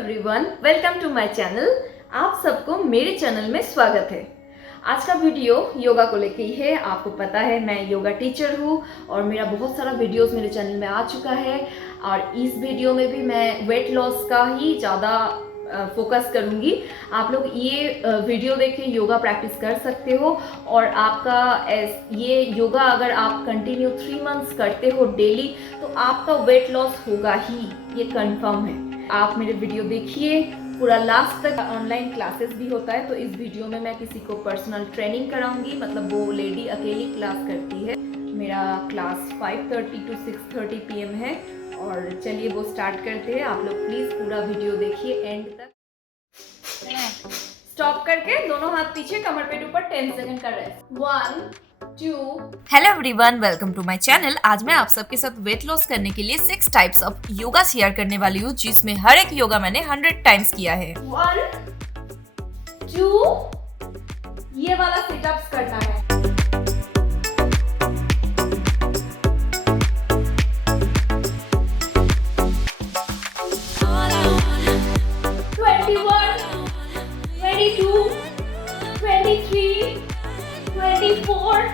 Everyone, welcome to my channel. आप सबको मेरे चैनल में स्वागत है। आज का वीडियो योगा को लेके ही है। आपको पता है मैं योगा टीचर हूँ और मेरा बहुत सारा वीडियोस मेरे चैनल में आ चुका है और इस वीडियो में भी मैं वेट लॉस का ही ज़्यादा फोकस करूँगी। आप लोग ये वीडियो देख के योगा प्रैक्टिस कर सकते हो और आपका ये योगा अगर आप कंटिन्यू 3 मंथ्स करते हो डेली तो आपका वेट लॉस होगा ही, ये कंफर्म है। आप मेरे वीडियो देखिए पूरा लास्ट तक। ऑनलाइन क्लासेस भी होता है तो इस वीडियो में मैं किसी को पर्सनल ट्रेनिंग कराऊंगी, मतलब वो लेडी अकेली क्लास करती है। मेरा क्लास 5:30 to 6:30 PM है और चलिए वो स्टार्ट करते हैं। आप लोग प्लीज़ पूरा वीडियो देखिए एंड तक। स्टॉप करके दोनों हाथ पीछे, कमर पे ऊपर 10 सेकंड का rest. 1 2। Hello everyone, welcome to my channel. आज मैं आप सबके साथ वेट लॉस करने के लिए 6 टाइप्स ऑफ योगा शेयर करने वाली हूँ, जिसमें हर एक योगा मैंने 100 टाइम्स किया है। 1 2 ये वाला सिटअप्स करना है। 21 22 23 24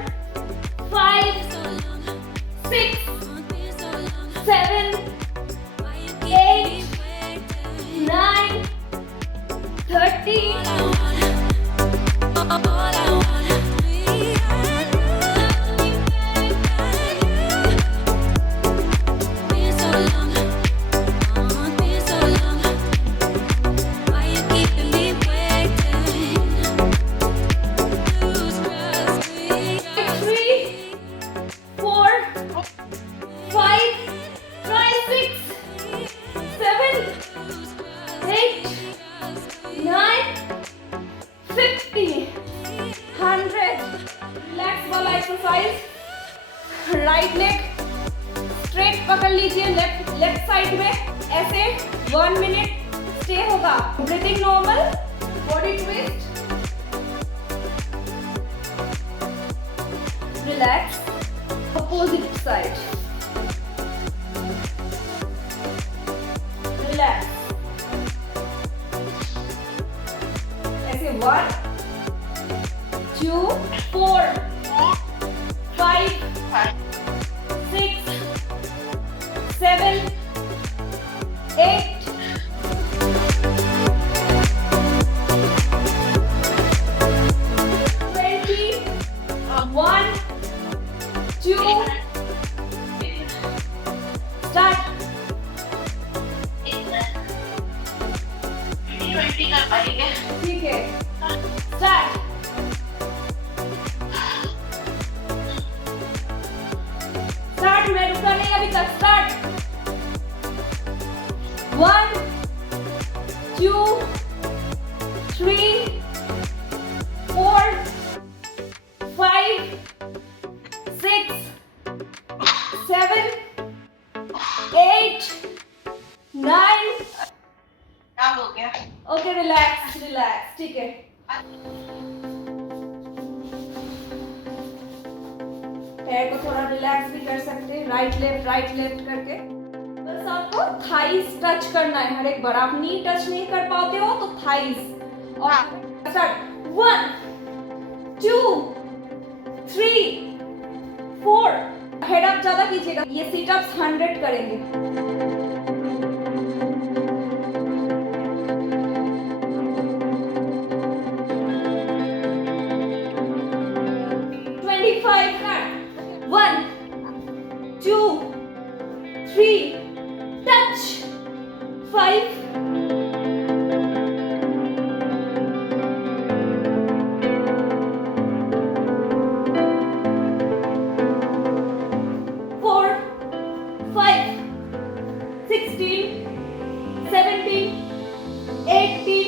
5 6 7 8 9 30 राइट लेग स्ट्रेट पकड़ लीजिए, लेफ्ट साइड में ऐसे 1 मिनट स्टे होगा। Breathing normal, body twist, relax. Opposite side, relax. ऐसे 1 2 4 5 6 7 8 21 2 स्टार्ट। 20 कर पाएंगे, ठीक है, स्टार्ट। स्टार्ट, मैं रुका नहीं अभी तक। स्टार्ट। 1 2 3 4 5 6 7 8 9। क्या हो गया? ओके, रिलैक्स रिलैक्स, ठीक है। पैर को थोड़ा रिलैक्स भी कर सकते हैं, राइट लेफ्ट करके। बस आपको थाइस टच करना है हर एक बार। आप नी टच नहीं कर पाते हो तो थाइस। और स्टार्ट। 1 2 3 4। हेड अप ज्यादा कीजिएगा। ये सिटअप्स 100 करेंगे। 25 कर। 1 2 3 टच 5 4 5 16 17 18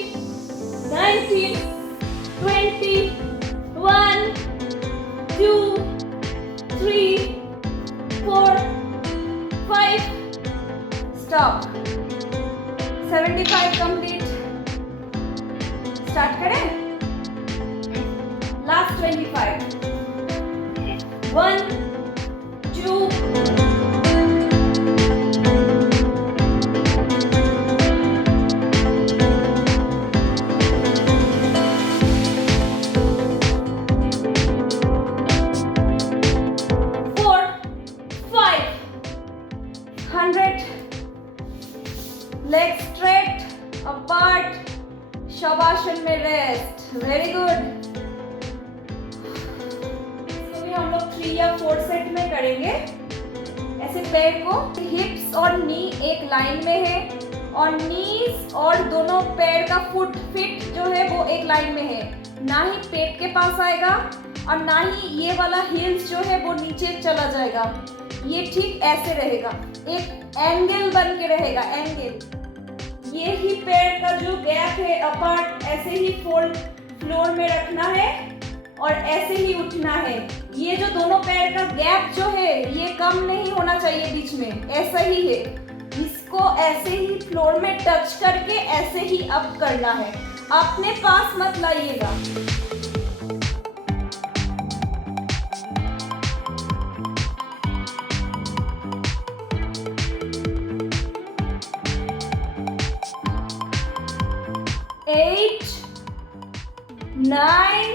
19 20 1 2 3 4 5 स्टॉप। 75 कंप्लीट। स्टार्ट करें। Last 25। 1 2 leg straight apart, shavasana में रेस्ट, वेरी गुड। इसको भी हम लोग 3 या 4 सेट में करेंगे। ऐसे पैर को, हिप्स और नी एक लाइन में है और नीज और दोनों पैर का फिट जो है वो एक लाइन में है, ना ही पेट के पास आएगा और ना ही ये वाला हील्स जो है वो नीचे चला जाएगा। ये ठीक ऐसे रहेगा, एक एंगल बन के रहेगा, एंगल। ये ही पैर का जो गैप है अपार्ट, ऐसे ही फोल्ड फ्लोर में रखना है और ऐसे ही उठना है। ये जो दोनों पैर का गैप जो है ये कम नहीं होना चाहिए बीच में, ऐसा ही है। इसको ऐसे ही फ्लोर में टच करके ऐसे ही अप करना है, अपने पास मत लाइएगा। Eight, 9,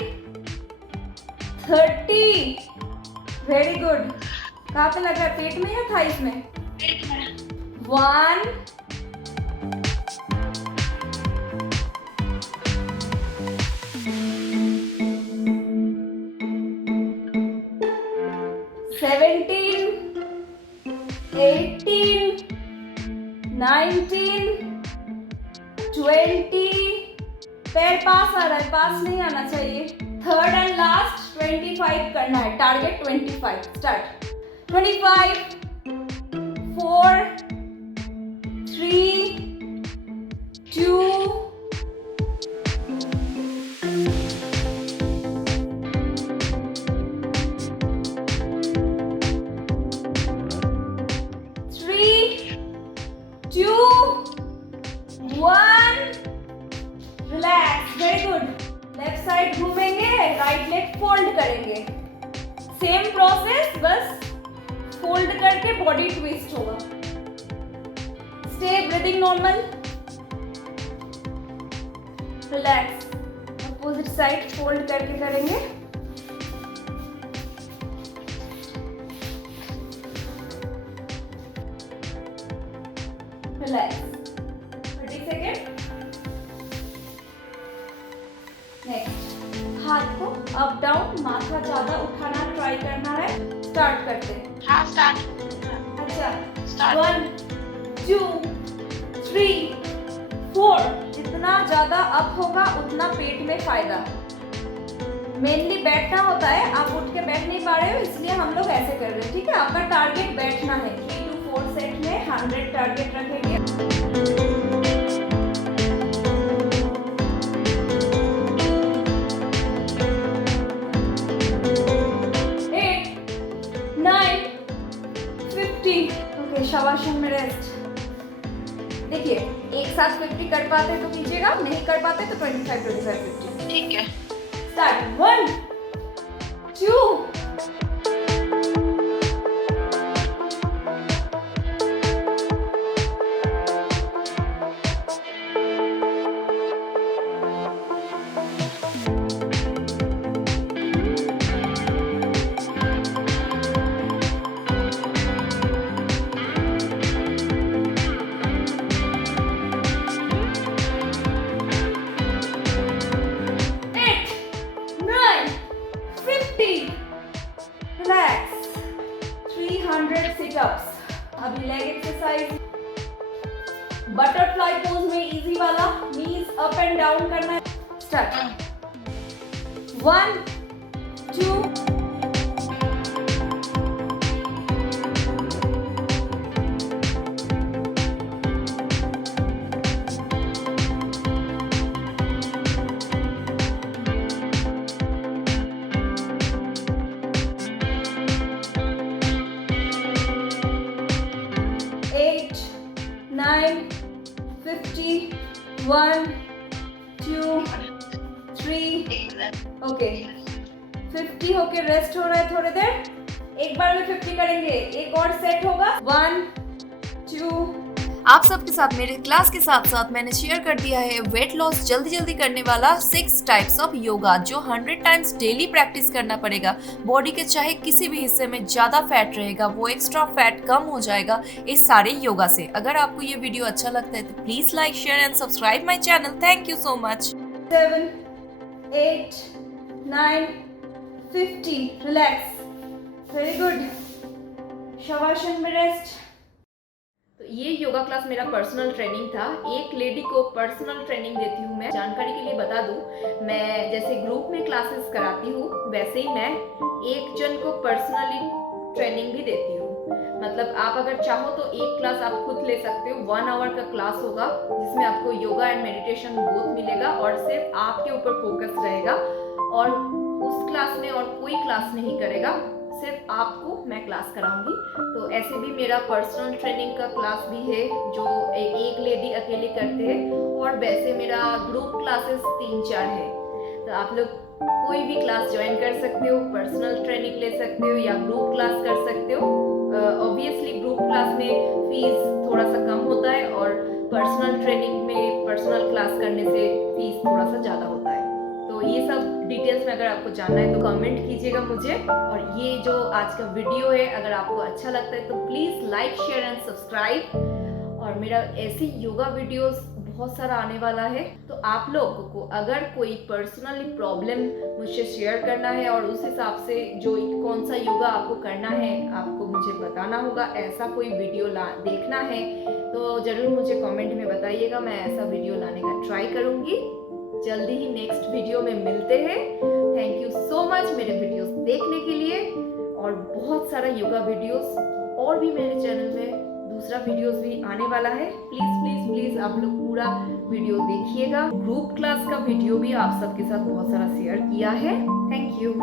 30, very good. कहाँ पे लगा, पेट में या थाइस में? पेट में। 1, 17, 18, 19, 20, पैर पास आ रहा है, पास नहीं आना चाहिए। थर्ड एंड लास्ट 25 करना है, target 25। Start. 25, 4, 3, 2, 1, relax, very good. Left side घूमेंगे, राइट लेग फोल्ड करेंगे, सेम प्रोसेस, बस फोल्ड करके बॉडी ट्विस्ट होगा। Stay breathing normal, relax. Opposite side fold करके करेंगे। Relax, 30 second. नेक्स्ट, हाथ को अप डाउन, माथा ज्यादा उठाना ट्राई करना है। स्टार्ट करते हैं। हाँ, स्टार्ट। अच्छा, स्टार्ट। 1, 2, 3, 4। जितना ज्यादा अप होगा उतना पेट में फायदा। मेनली बैठना होता है, आप उठ के बैठ नहीं पा रहे हो इसलिए हम लोग ऐसे कर रहे हैं, ठीक है। आपका टारगेट बैठना है। 3 to 4 सेट में 100 टारगेट रखेंगे। 8, 9, 50। ओके, शवासन में रेस्ट। देखिए, एक साथ 50 कर पाते तो कीजिएगा, नहीं कर पाते तो 25, 25, 50। ठीक है। स्टार्ट। 1, 2, 300 सिटअप्स। अभी लेग एक्सरसाइज, बटरफ्लाई पोज में इजी वाला, नीज अप एंड डाउन करना है। स्टार्ट। 1, 2, 8, 9, 50, 1, 2, 3। ओके, 50 होके रेस्ट हो रहा है थोड़ी देर। एक बार में 50 करेंगे, एक और सेट होगा। 1, 2, आप सबके साथ मेरे क्लास के साथ साथ मैंने शेयर कर दिया है वेट लॉस जल्दी करने वाला 6 टाइप्स ऑफ योगा, जो 100 टाइम्स डेली प्रैक्टिस करना पड़ेगा। बॉडी के चाहे किसी भी हिस्से में ज्यादा फैट रहेगा, वो एक्स्ट्रा फैट कम हो जाएगा इस सारे योगा से। अगर आपको ये वीडियो अच्छा लगता है तो please like, share and subscribe my channel. Thank you so much. 7, 8, 9, 15. Relax, very good. Shavasana में रेस्ट। तो ये योगा क्लास मेरा पर्सनल ट्रेनिंग था। एक लेडी को पर्सनल ट्रेनिंग देती हूँ मैं। जानकारी के लिए बता दूँ, मैं जैसे ग्रुप में क्लासेस कराती हूँ वैसे ही मैं एक जन को पर्सनली ट्रेनिंग भी देती हूँ। मतलब आप अगर चाहो तो एक क्लास आप खुद ले सकते हो। 1 आवर का क्लास होगा जिसमें आपको योगा एंड मेडिटेशन बोथ मिलेगा और सिर्फ आपके ऊपर फोकस रहेगा, और उस क्लास में और कोई क्लास नहीं करेगा, सिर्फ आपको मैं क्लास कराऊंगी। तो ऐसे भी मेरा पर्सनल ट्रेनिंग का क्लास भी है जो एक लेडी अकेले करते हैं, और वैसे मेरा ग्रुप क्लासेस 3-4 है। तो आप लोग कोई भी क्लास ज्वाइन कर सकते हो, पर्सनल ट्रेनिंग ले सकते हो या ग्रुप क्लास कर सकते हो। ऑब्वियसली ग्रुप क्लास में फीस थोड़ा सा कम होता है और पर्सनल ट्रेनिंग में पर्सनल क्लास करने से फीस थोड़ा सा ज़्यादा होता है। तो ये सब डिटेल्स में अगर आपको जानना है तो कमेंट कीजिएगा मुझे। और ये जो आज का वीडियो है अगर आपको अच्छा लगता है तो please like, share and subscribe. और मेरा ऐसी योगा वीडियोस बहुत सारा आने वाला है। तो आप लोगों को अगर कोई पर्सनली प्रॉब्लम मुझसे शेयर करना है और उस हिसाब से जो कौन सा योगा आपको करना है आपको मुझे बताना होगा, ऐसा कोई वीडियो देखना है तो ज़रूर मुझे कमेंट में बताइएगा। मैं ऐसा वीडियो लाने का ट्राई करूँगी। जल्दी ही नेक्स्ट वीडियो में मिलते हैं। थैंक यू सो मच मेरे वीडियोस देखने के लिए। और बहुत सारा योगा वीडियोस और भी मेरे चैनल में दूसरा वीडियोस भी आने वाला है। प्लीज प्लीज प्लीज आप लोग पूरा वीडियो देखिएगा। ग्रुप क्लास का वीडियो भी आप सबके साथ बहुत सारा शेयर किया है। Thank you.